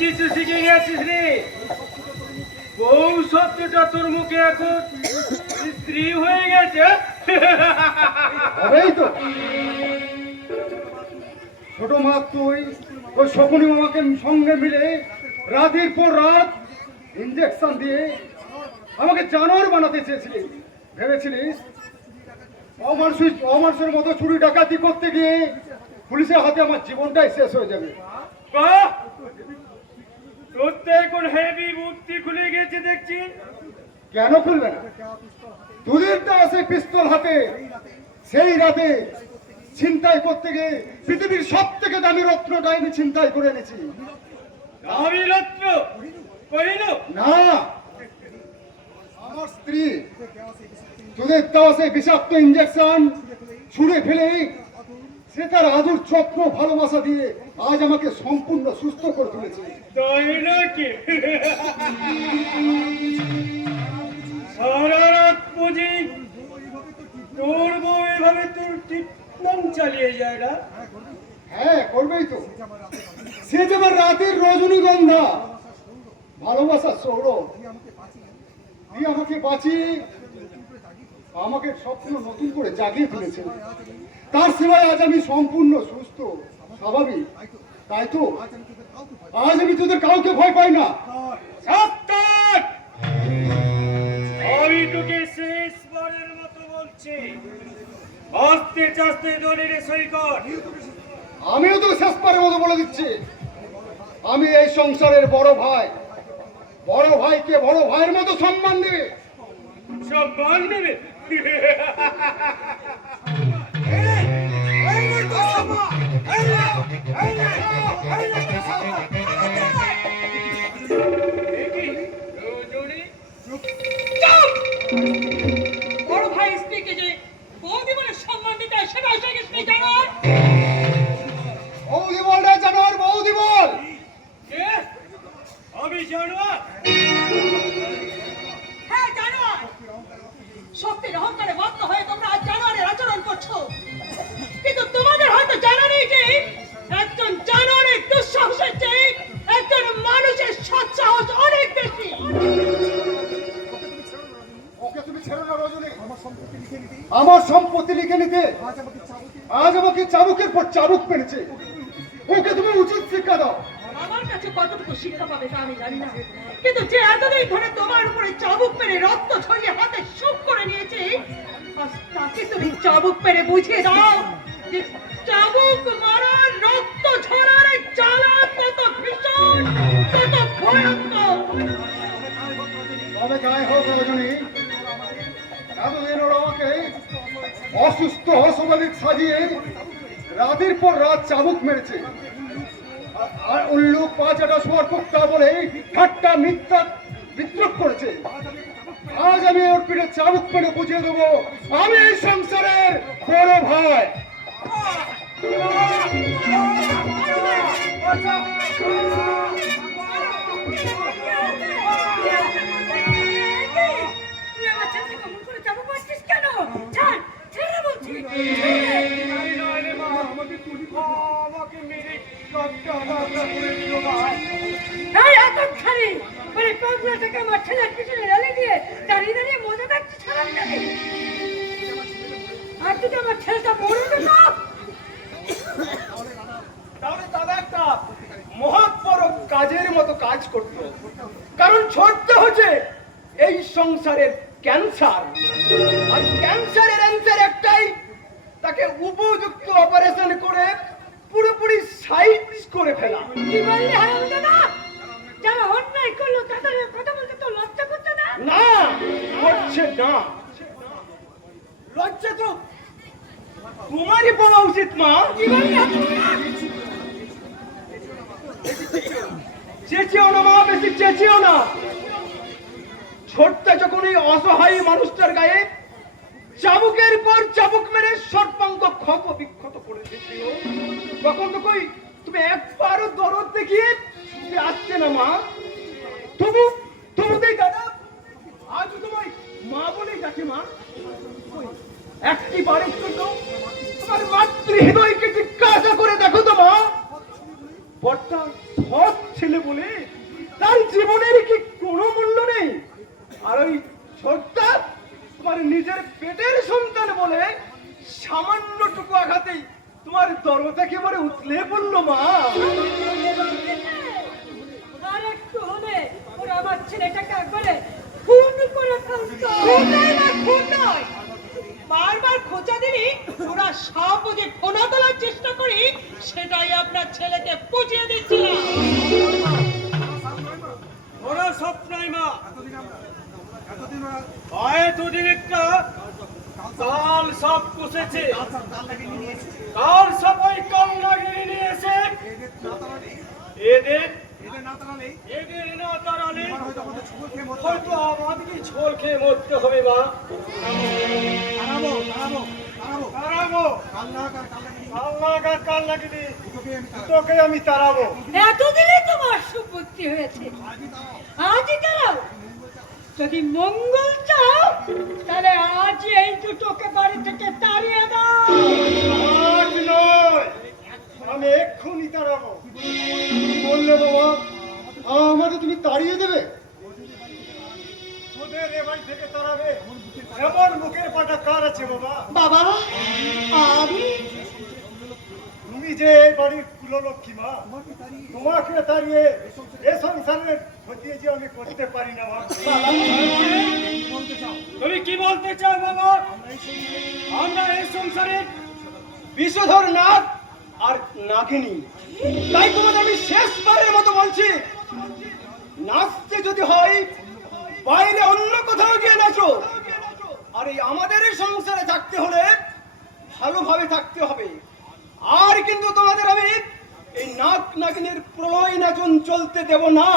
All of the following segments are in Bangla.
কিছু শিখে গেছিস রে? বউ শব্দটা তোর মুখে এখন স্ত্রী হয়ে গেছে। হবেই তো। ছোট মা তুই ওই শকুনি মামাকে সঙ্গে মিলে রাতের পর রাত ইঞ্জেকশন দিয়ে আমাকে জানোয়ার বানাতে চেয়েছিলি। ভেবেছিলিস অমানুষের মতো চুরি ডাকাতি করতে গিয়ে পুলিশের হাতে আমার জীবনটাই শেষ হয়ে যাবে। বাহ, তোর তো এখন হেভি বুদ্ধি খুলে গেছে দেখছি। কেন খুলবে না? তোদের তো আছে পিস্তল হাতে। সেই রাতে ছিনতাই করতে গিয়ে পৃথিবীর সব থেকে দামি রত্নটাই আমি ছিনতাই করে এনেছি। দামি রত্ন কহিল না, আমার স্ত্রী তোদের দেওয়া সেই বিষাক্ত ইঞ্জেকশন ছুঁড়ে ফেলে সে তার আদর যত্ন ভালোবাসা দিয়ে আজ আমাকে সম্পূর্ণ সুস্থ করে তুলেছে। তাই নাকি? সারা রাত পুঁজি তোর বউ এভাবে তোর ট্রিটমেন্ট চালিয়ে যায় না? হ্যাঁ, করবেই তো। সে যে আমার রাতের রজনীগন্ধা, ভালোবাসার সৌরভ। তুই আমাকে বাঁচিয়ে আমাকে স্বপ্ন নতুন করে জাগিয়ে তুলেছে। তার সেবায় আজ আমি সম্পূর্ণ সুস্থ স্বাভাবিক। তাই তো আজ আমি তোদের কাউকে ভয় পাই না। সাবধান! আমি তোকে শেষবারের মতো বলছি, আস্তে চাস্তে দলিলে সই কর। আমিও তো শেষবারের মতো বলে দিচ্ছি, আমি এই সংসারের বড় ভাই। বড় ভাইকে বড় ভাইয়ের মতো সম্মান দেবে। সম্মান নেবে? বড় ভাই স্ত্রীকে যে বৌদি বলে সম্মান দিতে হয় সেটা এসে গেছে জানো? বৌদি বল রে জানোয়ার, বৌদি বল। কে? আমি জানোয়ার? হ্যাঁ জানোয়ার। শক্তির অহংকারে মত্ত হয়ে তোমরা আজ জানোয়ারের আচরণ করছো, কিন্তু তোমাদের হয়তো জানা নেই যে একজন জানোয়ারের দুঃসাহসের চেয়ে একজন মানুষের সৎসাহস অনেক বেশি। ওকে তুমি ছেড়ো না রজনী। আমার সম্পত্তি লিখে নিতে আজ আমাকে চাবুকের পর চাবুক পেরেছে। ওকে তুমি উচিত শিক্ষা দাও। আমার কাছে কতটুকু শিক্ষা পাবে তা আমি জানি না, কিন্তু যে এতদিন ধরে তোমার উপরে চাবুক মেরে রক্ত ঝরিয়ে হাতে সুখ করে নিয়েছে, আজ তাকে তুমি চাবুক মেরে বুঝিয়ে দাও যে চাবুক মারার রক্ত ঝরার জ্বালা কত ভীষণ, কত ভয়ঙ্কর। তবে যাই হোক রজনী, এতদিন ওরা আমাকে অসুস্থ অস্বাভাবিক সাজিয়ে রাতের পর রাত চাবুক মেরেছে। আর উল্লুক পাঁচাটা সর্বক্তা বলে ঠাট্টা মিথ্যা বিদ্রোহ করেছে। আজ আমি ওর পিঠে চাবুক মেরে বুঝিয়ে দেবো আমি এই সংসারের বড় ভাই। তুই আমার ছেলেকে কেমন করে চাবুক মারছিস কেন? ছাড়, ছেড়ে বলছি। এই এতখানি মানে 5 টাকা আমার ছেলের পিছনে রেলে দিয়ে দাঁড়িয়ে দাঁড়িয়ে মজা দেখছিস খারাপ লাগে? আর যদি আমার ছেলেটা মরে যেত, তাহলে দাদা একটা মহৎ বড় কাজের মতো কাজ করতো। কারণ ছোট্ট হচ্ছে এই সংসারের ক্যান্সার, আর ক্যান্সারের অ্যান্সার একটাই, তাকে উপযুক্ত অপারেশন করে পুরোপুরি সাইজ করে ফেলা। কি বললি হারামজাদা? যারা অন্যায় করলো তাদের কথা বলতে তো লজ্জা করছে না? না, করছে না। লজ্জা তো তোমারই পাওয়া উচিত মা। কি বললি? চেঁচিও না মা, বেশি চেঁচিও না। ছোট্ট যখন এই অসহায় মানুষটার গায়ে চাবুকের পর চাবুক মেরে সর্বাঙ্গ ক্ষত বিক্ষত করে দিয়েছিল, তখন তো কই তুমি একবারও দরদ দেখিয়ে ছুটে আসছে না মা। তবু দেই দাদা, আজ তোমায় মা বলেই ডাকে মা। একটি বারের জন্য তোমার মাতৃ হৃদয়কে জিজ্ঞাসা করে দেখো তো মা, বর্ষা সৎ ছেলে বলে তার জীবনের কি কোনো মূল্য নেই? আর ওই ছোটটা তোমার নিজের পেটের সন্তান বলে সামান্যটুকু আঘাতেই তোমার দরদ একেবারে উতলে পড়লো মা। আর একটু হলে ওরা আমার ছেলেটাকে একবারে খুন করে ফেলতো। খুন নয়, বারবার খোঁচা দিলি ওরা সব যে ফোনা তোলার চেষ্টা করি, সেটাই আপনার ছেলেকে বুঝিয়ে দিচ্ছিলাম। ওরা স্বপ্নই মা, এতদিন একটা কাল সব পুষেছে, কাল সব ওই কাল লাগিয়ে নিয়েছে। এদের না তাড়ালে হয়তো আমাদেরকে ঝোল খেয়ে মরতে হবে মা। কাল লাগিয়ে তোকে আমি তাড়াবো। এতদিনে তোমার সুবুদ্ধি হয়েছে, আজই তারাও। যদি মঙ্গল চাও তাহলে আজ এই দুটোকে বাড়ি থেকে তাড়িয়ে দাও। আজ নয়, আমি এক্ষুনি তাড়াবো। কি বললে বাবা, আমাকে তুমি তাড়িয়ে দেবে? ওদের এ বাড়ি থেকে তাড়াবে এমন মুখের পাটা কার আছে বাবা? বাবা, আমি তুমি যে এই বাড়ির কুললক্ষ্মী মা, তোমাকে তাড়িয়ে এ সংসারের ক্ষতি যে আমি করতে পারি না মা। তুমি কি বলতে চাও বাবা? আমরা এই সংসারে বিষধর নাগ আর নাগিনী। তাই তোমাদের আমি শেষবারের মতো বলছি, নাচতে যদি হয় বাইরে অন্য কোথাও গিয়ে নাচো। আর এই আমাদের এই সংসারে থাকতে হলে ভালোভাবে থাকতে হবে। আর কিন্তু তোমাদের আমি এই নাগ নাগিনীর প্রলয় নাচন চলতে দেব না।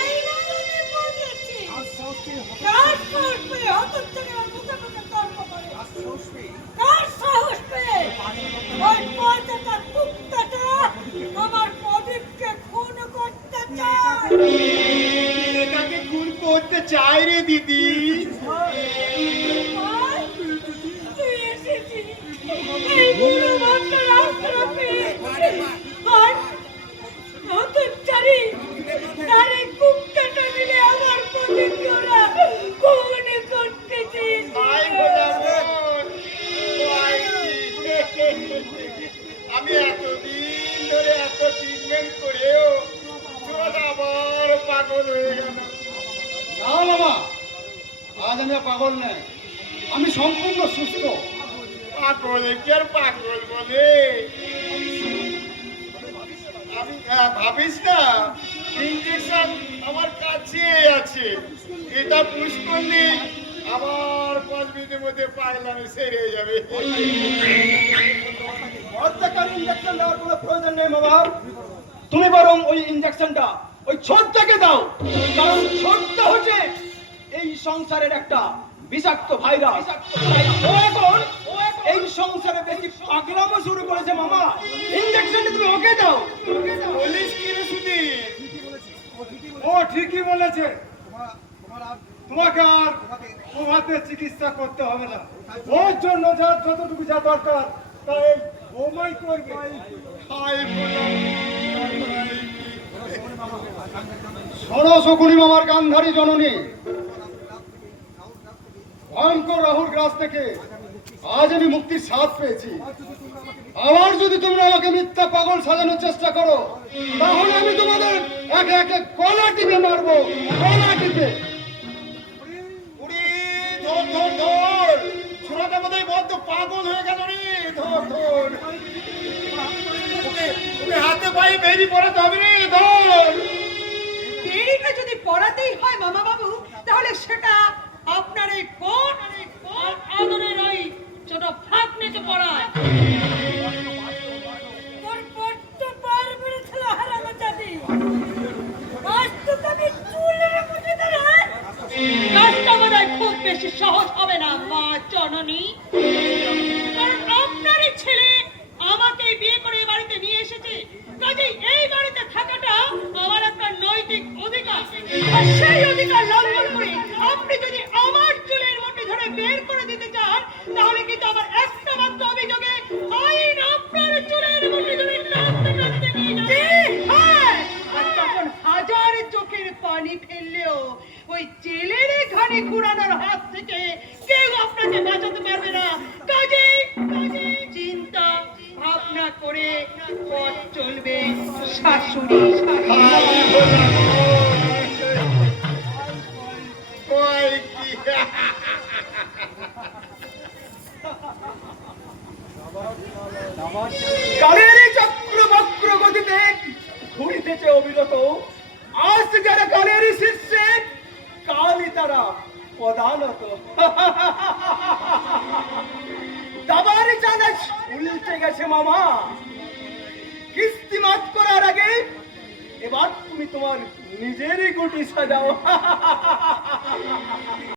এই নাগিনী বলেছি, কার সাহস পেয়ে হতচ্ছাড়া মুখে মুখে তর্ক করে? কার সাহস পেয়ে ওই পর্দাটা কুত্তাটা আমার প্রদীপকে খুন করতে চায়? এটাকে খুন করতে চাই রে দিদি। তুই এসেছিস এই বুড়ো বাচ্চার আশ্রয় পেয়ে, আর হতচ্ছাড়ি তার এই কুত্তাটা মিলে আমার প্রদীপকে ওরা খুন করতেছিস। আমি এতদিন ধরে এত ট্রিটমেন্ট করেও ছোট আবার পাগল হয়ে গেল। না বাবা, আজ আমি পাগল নয়, আমি সম্পূর্ণ সুস্থ। পাগল কি আর পাগল বলে? আমি ভাবিস না, ইঞ্জেকশন আমার কাছে আছে, এটা পুশ করলে আবার 5 মিনিটের মধ্যে পাইলাম সেরে যাবে। অর্ধেকার ইঞ্জেকশন দেওয়ার কোনো প্রয়োজন নেই মামা। তুমি বরং ওই ইঞ্জেকশনটা ওই ছোটটাকে দাও, কারণ ছোটটা হচ্ছে এই সংসারের একটা বিষাক্ত ভাইরাস। ও এখন এই সংসারে বেশি পাগলামো শুরু করেছে মামা। ইঞ্জেকশনটা তুমি ওকে দাও। বলিস কি রে সুধীর? ও ঠিকই বলেছে, তোমাকে আর ওভাবে চিকিৎসা করতে হবে না। ওর জন্য যতটুকু যা দরকার তাই বৌমাই করবে। শোনো শকুনি মামার গান্ধারী জননী, ভয়ঙ্কর রাহুর গ্রাস থেকে আজ আমি মুক্তির স্বাদ পেয়েছি। আবার যদি তোমরা আমাকে মিথ্যা পাগল সাজানোর চেষ্টা করো, তাহলে আমি তোমাদের একে একে গলা টিপে মারবো, গলা টিপে। ছোড়াটা বোধহয় বদ্ধ পাগল হয়ে গেল রে। ধর ধর, ওকে হাতে পায়ে বেরিয়ে পড়াতে হবে রে। ধর, বেড়িটা যদি পড়াতেই হয় মামা বাবু, তাহলে সেটা আপনার এই ফোন আদরের ওই ছোট ফাঁক নিতে পড়ায়। তোর বড্ড বার বেড়েছিল হারানো জাতি। আজ তোকে আমি চুলের মুঠে ধরে কাজটা বোধহয় খুব বেশি সহজ হবে না মা জননী। কারণ আপনারই ছেলে আমাকে বিয়ে করে এই বাড়িতে নিয়ে এসেছে, কাজেই এই বাড়িতে থাকাটা আমার একটা নৈতিক অধিকার। আর সেই অধিকার লঙ্ঘন করে আপনি যদি আমার চুলের মুঠি ধরে বের করে দিতে চান, তাহলে কিন্তু আমার একটা মাত্র অভিযোগে আইন আপনার চুলের মুঠি ধরে টানতে ফেললেও ওই জেলের ঘাড়ে ঘুরানোর হাত থেকে কেউ আপনাকে বাঁচাতে পারবে না। কাজে চিন্তা ভাবনা করে পথ চলবে শাশুড়ি। ওই কি কালের চক্র বক্র গতিতে ঘুরিতেছে অবিরত, আজ যারা কালের শীর্ষে, কালই তারা পদানত। দাবার চানাচ উল্টে গেছে মামা। কিস্তি মাত করার আগে এবার তুমি তোমার নিজেরই গুটি সাজাও।